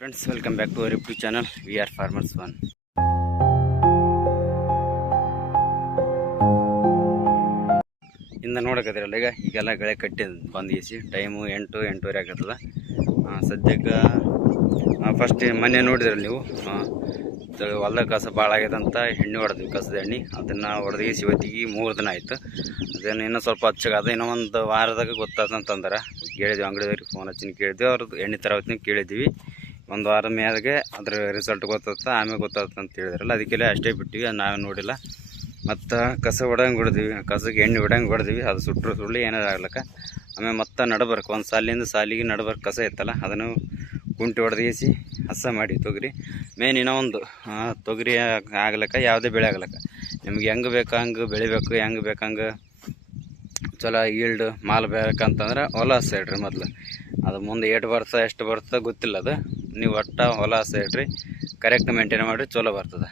Friends welcome back to our YouTube channel we are farmers one ಇಂದ ನೋಡಕತ್ತಿರಲ್ಲ ಈಗ ಈಗೆಲ್ಲ ಗಳೆ ಕಟ್ಟಿ ಬಂದಿಸಿ ಟೈಮು ಎಂಟು, ಎಂಟೂವರೆ ಆಗತ್ತದ ಸದ್ಯಕ್ಕೆ ಫಸ್ಟ್ ಮೊನ್ನೆ ನೋಡಿದ್ರಲ್ಲ ನೀವು? ಹೊಲ್ದಾಗ ಕಸ ಭಾಳ ಆಗ್ಯದಂತ ಎಣ್ಣೆ ಹೊಡೆದ್ವಿ, ಕಸದ ಎಣ್ಣೆ. ಅದನ್ನು ಹೊಡೆದಿಸಿ ಇವತ್ತಿಗೆ ಮೂರು ದಿನ ಆಯಿತು. ಅದನ್ನು ಇನ್ನೂ ಸ್ವಲ್ಪ ಹಚ್ಚಗಾದ ಇನ್ನೂ ಒಂದು ವಾರದಾಗ ಗೊತ್ತಾದಂತಂದ್ರೆ ಕೇಳಿದ್ವಿ ಅಂಗಡಿದವ್ರಿಗೆ ಫೋನ್ ಹಚ್ಚಿನ ಕೇಳಿದ್ವಿ. ಅವ್ರದ್ದು ಎಣ್ಣೆ ತರವತ್ತಿನ ಕೇಳಿದ್ವಿ ಒಂದು ವಾರ ಮೇಲೆ ಅದ್ರ ರಿಸಲ್ಟ್ ಗೊತ್ತಾಗ್ತ ಆಮೇಲೆ ಗೊತ್ತಾಗ್ತದೆ ಅಂತ ಹೇಳಿದ್ರಲ್ಲ ಅದಕ್ಕೆಲ್ಲ ಅಷ್ಟೇ ಬಿಟ್ಟಿವಿ ನಾವು ನೋಡಿಲ್ಲ. ಮತ್ತು ಕಸ ಹೊಡಂಗೆ ಹೊಡೆದಿವಿ, ಕಸಕ್ಕೆ ಎಣ್ಣೆ ಹೊಡಂಗೆ ಹೊಡೆದಿವಿ, ಅದು ಸುಟ್ಟರು ಸುಳ್ಳಿ ಏನಾರು ಆಗ್ಲಕ್ಕ. ಆಮೇಲೆ ಮತ್ತೆ ನಡಬರ್ಕು, ಒಂದು ಸಾಲಿಂದ ಸಾಲಿಗೆ ನಡಬರ್ಕು ಕಸ ಇತ್ತಲ್ಲ, ಅದನ್ನು ಕುಂಟಿ ಹೊಡೆದೇಸಿ ಹಸ ಮಾಡಿ ತೊಗರಿ. ಮೇನ್ ಇನ್ನೂ ಒಂದು ತೊಗರಿ ಆಗ್ಲಕ್ಕ, ಯಾವುದೇ ಬೆಳೆ ಆಗ್ಲಕ್ಕ. ನಿಮ್ಗೆ ಹೆಂಗೆ ಬೇಕು ಹಂಗೆ ಬೆಳಿಬೇಕು, ಹೆಂಗೆ ಬೇಕು ಹಂಗೆ ಚಲೋ ಈಲ್ಡ್ ಮಾಲ್ ಬೇಕಂತಂದ್ರೆ ಹೊಲ ಸೈಡ್ರಿ ಮೊದಲು. ಅದು ಮುಂದೆ ಎಷ್ಟು ಬರ್ತಾ ಎಷ್ಟು ಬರ್ತದೆ ಗೊತ್ತಿಲ್ಲ ಅದು. ನೀವು ಒಟ್ಟ ಹೊಲ ಸೈಡ್ರಿ ಕರೆಕ್ಟ್ ಮೇಂಟೈನ್ ಮಾಡಿರಿ, ಚಲೋ ಬರ್ತದೆ.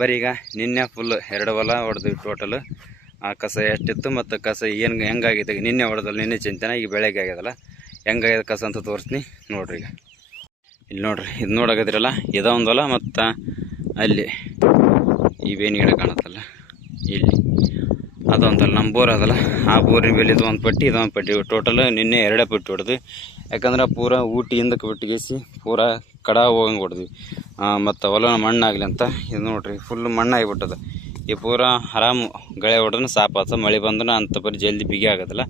ಬರೀ ಈಗ ನಿನ್ನೆ ಫುಲ್ ಎರಡು ಹೊಲ ಹೊಡೆದ್ವಿ ಟೋಟಲ್ ಆ ಕಸ ಎಷ್ಟಿತ್ತು ಮತ್ತು ಕಸ ಏನು ಹೆಂಗಾಗಿದೆ ನಿನ್ನೆ ಹೊಡೆದಲ್ಲ ನಿನ್ನೆ ಚಿಂತನೆ ಈಗ ಬೆಳಗ್ಗೆ ಆಗ್ಯದಲ್ಲ. ಹೆಂಗಾಗ್ಯದ ಕಸ ಅಂತ ತೋರಿಸ್ತೀನಿ ನೋಡ್ರಿ ಈಗ. ಇಲ್ಲಿ ನೋಡ್ರಿ, ಇದು ನೋಡಕತ್ತಿರಲ್ಲ, ಇದ ಒಂದು ಹೊಲ ಮತ್ತು ಅಲ್ಲಿ ಈ ಗಿಡ ಕಾಣತ್ತಲ್ಲ. ಇಲ್ಲಿ ಅದೊಂದಲ್ಲ ನಮ್ಮ ಬೋರ್ ಅದಲ್ಲ. ಆ ಬೋರಿನ ಮೇಲೆ ಇದು ಒಂದು ಪಟ್ಟಿ, ಇದೊಂದು ಪಟ್ಟಿ. ಟೋಟಲ್ ನಿನ್ನೆ ಎರಡೇ ಪಟ್ಟಿ ಹೊಡೆದ್ವಿ. ಯಾಕಂದ್ರೆ ಪೂರ ಊಟಿ ಹಿಂದಕ್ಕೆ ಬಿಟ್ಟಿಗೆಸಿ ಪೂರ ಕಡ ಹೋಗಂಗೆ ಹೊಡೆದ್ವಿ. ಮತ್ತು ಹೊಲ ಮಣ್ಣಾಗಲಿ ಅಂತ ಇದು ನೋಡ್ರಿ ಫುಲ್ ಮಣ್ಣಾಗಿಬಿಟ್ಟದ. ಈ ಪೂರ ಆರಾಮ್ ಗಳೆ ಹೊಡೆದ್ರೆ ಸಾಪಾತ, ಮಳೆ ಬಂದ್ರೆ ಅಂತ ಬರೀ ಜಲ್ದಿ ಬಿಗಿ ಆಗೋದಿಲ್ಲ.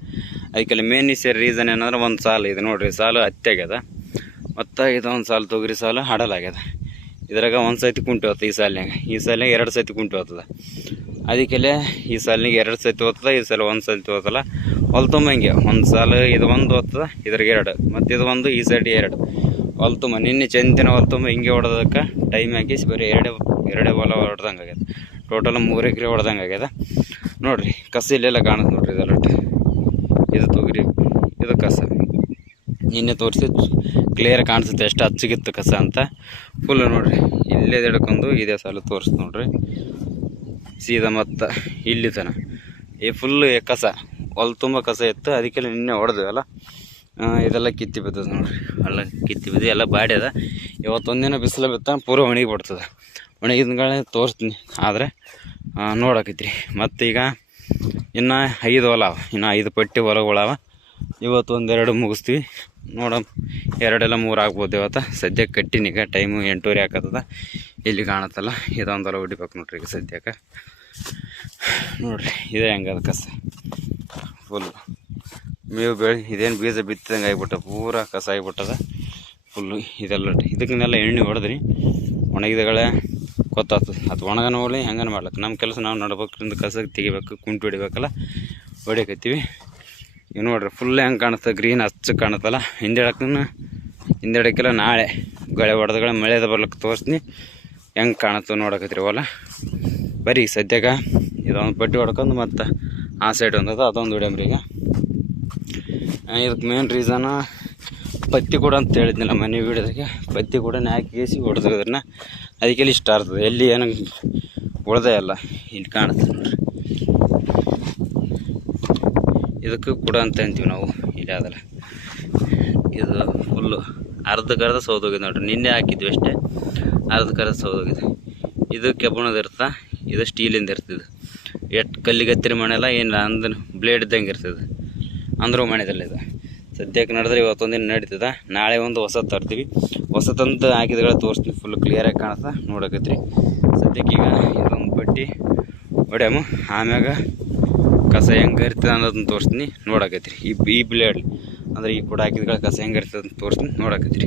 ಅದಕ್ಕೆಲ್ಲ ಮೇನ್ ಸೇರಿ ರೀಸನ್ ಏನಂದ್ರೆ ಒಂದು ಸಾಲು ಇದು ನೋಡ್ರಿ, ಸಾಲು ಹತ್ತಿ ಆಗ್ಯದ. ಮತ್ತು ಇದೊಂದು ಸಾಲು ತೊಗರಿ ಸಾಲು ಹಡಲಾಗ್ಯದ ಇದ್ರಾಗ ಒಂದು ಸತಿ ಕುಂಟಿ ಹೋಗ್ತದೆ ಈ ಸಾಲಿನಾಗ ಈ ಸಾಲಿನಾಗ ಎರಡು ಸತಿ ಕುಂಟಿ ಹೋತದ ಅದಕ್ಕೆಲ್ಲ ಈ ಸಾಲಿನಾಗ ಎರಡು ಸತಿ ಹೋಗ್ತದೆ ಈ ಸಲ ಒಂದು ಸತಿ ಹೋಗ್ತಲ್ಲ ಹೊಲ ತುಂಬ ಹಿಂಗೆ ಒಂದು ಸಾಲ, ಇದು ಒಂದು ಹೊತ್ತದ, ಇದ್ರಾಗ ಎರಡು. ಮತ್ತು ಇದು ಒಂದು, ಈ ಸೈಡ್ ಎರಡು. ಹೊಲ್ ನಿನ್ನೆ ಚಂತಿನ ಹೊಲ್ ಹಿಂಗೆ ಹೊಡೆದಕ್ಕೆ ಟೈಮ್ ಹಾಕಿಸಿ ಬರೀ ಎರಡೇ ಎರಡೇ ಹೊಲ ಹೊಡೆದಂಗೆ ಆಗ್ಯದ. ಟೋಟಲ್ ಮೂರು ಎಕರೆ ಹೊಡೆದಂಗೆ ಆಗ್ಯದ. ನೋಡಿರಿ, ಕಸ ಇಲ್ಲೆಲ್ಲ ಕಾಣುತ್ತೆ ನೋಡ್ರಿ ಇದೆಲ್ಲ ಇದು ತೊಗರಿ, ಇದು ಕಸ. ನಿನ್ನೆ ತೋರಿಸಿ ಕ್ಲಿಯರ್ ಕಾಣಿಸುತ್ತೆ ಎಷ್ಟು ಹಚ್ಚಗಿತ್ತು ಕಸ ಅಂತ. ಫುಲ್ ನೋಡ್ರಿ, ಇಲ್ಲೇ ಹಿಡ್ಕೊಂಡು ಇದೇ ಸಾಲ ತೋರಿಸ್ತು ನೋಡ್ರಿ. ಸೀದಾ ಮತ್ತು ಇಲ್ಲಿ ತನ. ಈ ಫುಲ್ಲು ಕಸ. ಹೊಲ ತುಂಬ ಕಸ ಇತ್ತು, ಅದಕ್ಕೆಲ್ಲ ನಿನ್ನೆ ಹೊಡೆದ್ವಲ್ಲ ಇದೆಲ್ಲ ಕಿತ್ತಿ ಬಿದ್ದದ ನೋಡ್ರಿ. ಎಲ್ಲ ಕಿತ್ತಿ ಬಿದ್ದು ಎಲ್ಲ ಬಾಡಿ ಅದ. ಇವತ್ತೊಂದಿನ ಬಿಸಿಲು ಬಿತ್ತ, ಪೂರ ಒಣಗಿ ಬಿಡ್ತದೆ. ಒಣಗಿದ್ಗಳೇ ತೋರಿಸ್ತೀನಿ. ಆದರೆ ನೋಡಕೈತ್ರಿ. ಮತ್ತೀಗ ಇನ್ನು ಐದು ಹೊಲ ಅವ. ಇನ್ನು ಐದು ಪಟ್ಟಿ ಹೊಲಗಳವ ಇವತ್ತು ಒಂದೆರಡು ಮುಗಿಸ್ತೀವಿ. ನೋಡ ಎರಡೆಲ್ಲ ಮೂರು ಆಗ್ಬೋದು ಇವತ್ತು ಸದ್ಯಕ್ಕೆ ಕಟ್ಟಿನೀಗ ಟೈಮು ಎಂಟೂವರೆ ಹಾಕತ್ತದ ಇಲ್ಲಿ ಕಾಣತ್ತಲ್ಲ. ಇದೊಂದು ಹೊಲ ಹೊಡಿಬೇಕು ನೋಡ್ರಿ ಈಗ ಸದ್ಯಕ್ಕೆ. ನೋಡ್ರಿ, ಇದೇ ಹೆಂಗದ ಕಸ. ಫುಲ್ ಮೇವು ಬೆಳೆ, ಇದೇನು ಬೀಜ ಬಿತ್ತಿದಂಗೆ ಆಗಿಬಿಟ್ಟ, ಪೂರ ಕಸ ಆಗಿಬಿಟ್ಟದ. ಫುಲ್ಲು ಇದೆಲ್ಲ ಇದಕ್ಕೆಲ್ಲ ಎಣ್ಣೆ ಹೊಡೆದ್ರಿ. ಒಣಗಿದಗಳೇ ಗೊತ್ತಾಗ್ತದೆ. ಅದು ಒಣಗನ ಹೋಗ್ಲಿ ಹೆಂಗನ ಮಾಡ್ಲಕ್ಕೆ. ನಮ್ಮ ಕೆಲಸ ನಾವು ನಡ್ಬೇಕ್ರಿಂದ ಕಸ ತೆಗಿಬೇಕು, ಕುಂಟು ಹೊಡಿಬೇಕಲ್ಲ, ಹೊಡಿಯಕತ್ತೀವಿ. ಇವು ನೋಡ್ರಿ ಫುಲ್ ಹೆಂಗೆ ಕಾಣುತ್ತೆ ಗ್ರೀನ್ ಹಚ್ಚ ಕಾಣುತ್ತಲ್ಲ. ಹಿಂದೆಡಕ್ಕೂ ಹಿಂದೆಡಕ್ಕೆಲ್ಲ ನಾಳೆ ಗಳೆ ಹೊಡೆದಗಳ, ಮಳೆದ ಬರ್ಲಿಕ್ಕೆ ತೋರಿಸ್ತೀನಿ. ಹೆಂಗೆ ಕಾಣುತ್ತೆ ನೋಡಕತ್ತೀರಿ ಹೊಲ. ಬರೀ ಸದ್ಯಕ್ಕೆ ಇದೊಂದು ಬಟ್ಟೆ ಹೊಡ್ಕೊಂಡು ಮತ್ತು ಆ ಸೈಡ್ ಒಂದದ ಅದ ಅದೊಂದು ಹೊಡ್ಯಮ್ರಿ ಈಗ. ಇದಕ್ಕೆ ಮೇನ್ ರೀಸನ ಪತ್ತಿ ಕೂಡ ಅಂತ ಹೇಳಿದ್ನಲ್ಲ ಮನೆ ಬಿಡೋದಕ್ಕೆ ಪತ್ತಿ ಕೂಡ ಹಾಕಿ ಹೊಡೆದ್ರನ್ನ ಅದಕ್ಕೆಲ್ಲಿ ಇಷ್ಟ ಆಗ್ತದೆ ಎಲ್ಲಿ ಏನು ಉಳ್ದೇ ಇಲ್ಲ. ಇಲ್ಲಿ ಕಾಣುತ್ತೆ ನೋಡ್ರಿ. ಇದಕ್ಕೂ ಕೂಡ ಅಂತ ಅಂತೀವಿ ನಾವು. ಇಲ್ಲಿ ಅದಲ್ಲ ಇದು ಫುಲ್ಲು ಅರ್ಧಕ್ಕರ್ಧ ಸೌದೋಗಿದೆ ನೋಡ್ರಿ. ನಿನ್ನೆ ಹಾಕಿದ್ವಿ ಅಷ್ಟೇ. ಅರ್ಧಕ್ಕರ್ಧ ಸೌದೋಗಿದೆ. ಇದು ಕೆಬ್ಬಣದ ಇರ್ತಾ ಇದು ಸ್ಟೀಲಿಂದ ಇರ್ತದೆ ಎಷ್ಟು ಕಲ್ಲಿಗೆ ಹತ್ತಿರ ಮನೆಲ್ಲ ಏನಿಲ್ಲ ಅಂದ್ರೆ ಬ್ಲೇಡ್ ಇದ್ದಂಗೆ ಇರ್ತದೆ. ಅಂದರೂ ಮನೆದಲ್ಲ ಇದು. ಸದ್ಯಕ್ಕೆ ನಡೆದ್ರೆ ಇವತ್ತೊಂದಿನ ನಡೀತದ. ನಾಳೆ ಒಂದು ಹೊಸ ತರ್ತೀವಿ. ಹೊಸ ತಂದು ಹಾಕಿದ್ಗಳ ತೋರಿಸ್ತೀನಿ ಫುಲ್ ಕ್ಲಿಯರಾಗಿ ಕಾಣಿಸ್ತಾ ನೋಡಕತ್ರಿ. ಸದ್ಯಕ್ಕೆ ಈಗ ಇದೊಂದು ಬಟ್ಟಿ ಹೊಡ್ಯಾಮ. ಆಮ್ಯಾಗ ಕಸ ಹೆಂಗೆ ಇರ್ತದೆ ಅನ್ನೋದನ್ನ ತೋರಿಸ್ತೀನಿ. ನೋಡಕತ್ರಿ. ಈ ಈ ಬ್ಲೇಡ್ ಅಂದ್ರೆ ಈ ಕೂಡ ಹಾಕಿದ್ಗಳ ಕಸ ಹೆಂಗೆ ಇರ್ತದೆ ಅಂತ ತೋರಿಸ್ತೀನಿ. ನೋಡಕತ್ರಿ.